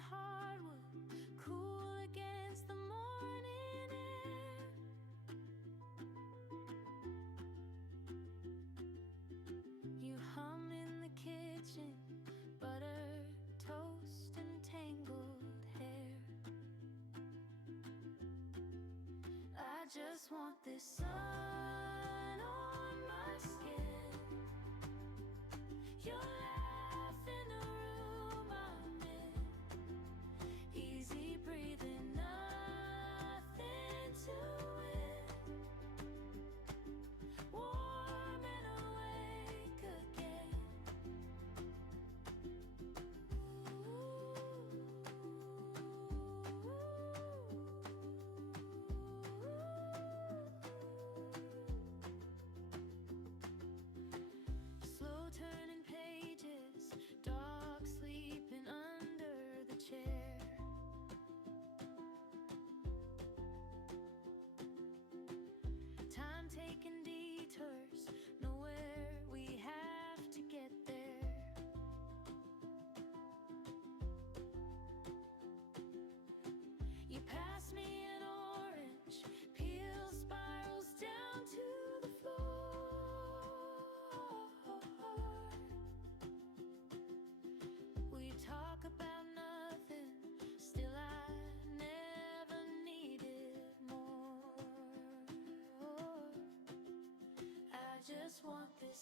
on hardwood, cool against the morning air. You hum in the kitchen, butter, toast, and tangled hair. I just want this sun on my skin, your laugh in the room I'm in, easy breathing, nothing to it, warm and awake again. Slow turning pages, dog sleeping under the chair. Time taking detours, nowhere we have to get there. You pass me an orange, peel spirals down to the floor. We talk about nothing, still I never needed more. I just want this